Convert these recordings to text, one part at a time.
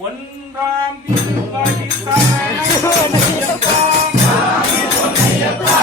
ஒன்றாம் திருப்படி சரணமையப்பா சாமி பொன்னையப்பா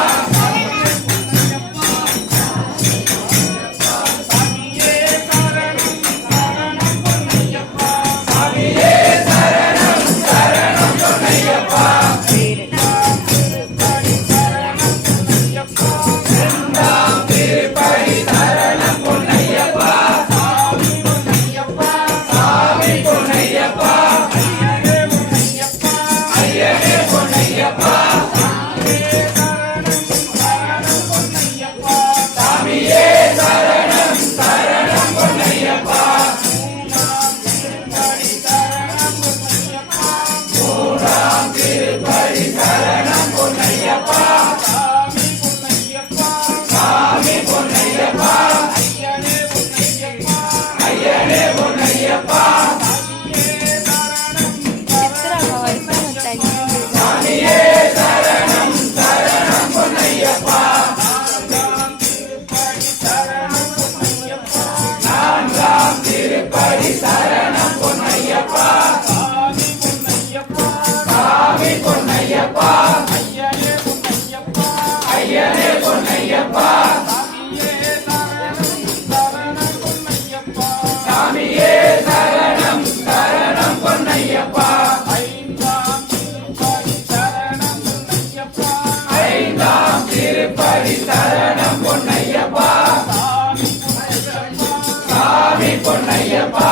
பொன்னையப்பா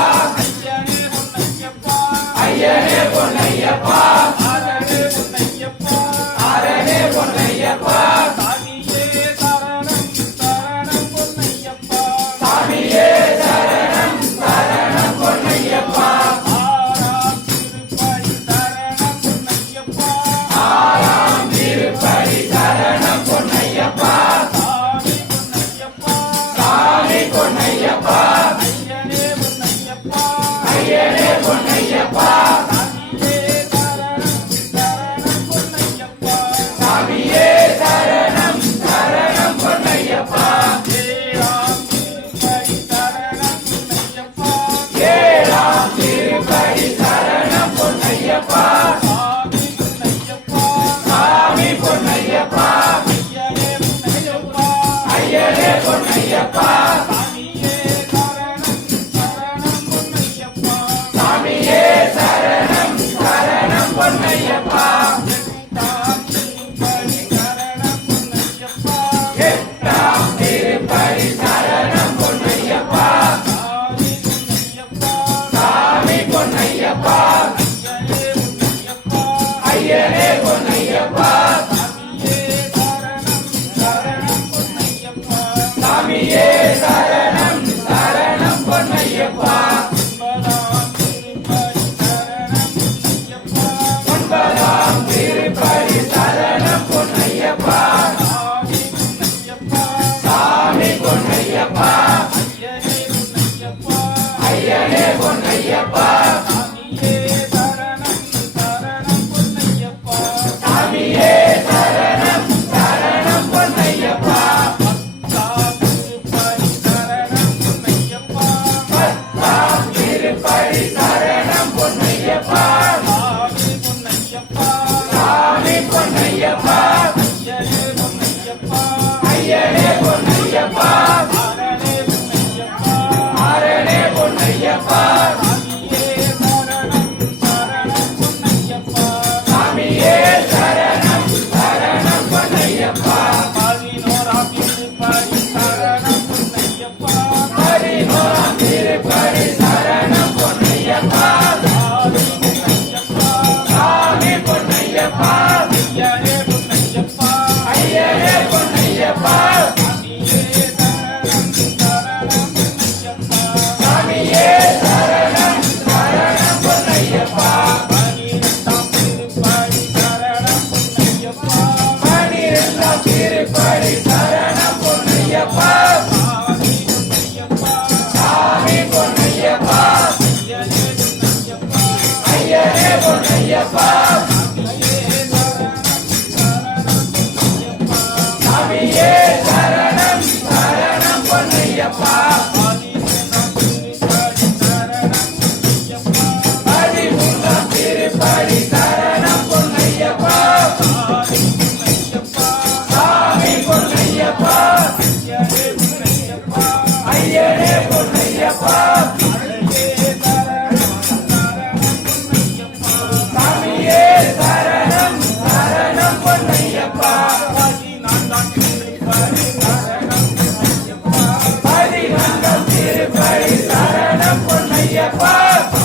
ஐயனே பொன்னையப்பா அரணே பொன்னையப்பா அரணே பொன்னையப்பா சாமியே சரணம் சரணம் பொன்னையப்பா சாமியே சரணம் சரணம் பொன்னையப்பா ஆறாம் திருப்படி சரணம் பொன்னையப்பா சாமி பொன்னையப்பா ஐயனே பொன்னையப்பா சாமியே சரணம் சரணம் பொன்னையப்பா ஏழாம் திருப்படி சரணம் பொன்னையப்பா சாமி பொன்னையப்பா ஐயனே பொன்னையப்பா பொன்னையப்பா எட்டாம் திருப்படி சரணம் பொன்னையப்பா சாமி பொன்னையப்பா ஐயனே பொன்னையப்பா சாமியே சரணம் சரணம் பொன்னையப்பா திருப்படி சரணம் பொன்னையப்பா சாமி பொன்னையப்பா ஐயனே பொன்னையப்பா சாமியே சரணம் சரணம் பொன்னையப்பா பத்தாம் திருப்படி சரணம் பொன்னையப்பா சாமி பொன்னையப்பா ஐயனே பொன்னையப்பா அரணே பொன்னையப்பா சாமியே சரணம் சரணம் பொன்னையப்பா பதினோராம் திருப்படி சரணம் பொன்னையப்பா சாமி பொன்னையப்பா ஐயனே பொன்னையப்பா சாமியே சரணம் சரணம் பொன்னையப்பா பனிரெண்டாம் திருப்படி சரணம் பொன்னையப்பா சாமி பொன்னையப்பா ஐயனே பொன்னையப்பா சாமியே சரணம் சரணம் பொன்னையப்பா பொன்னையப்பா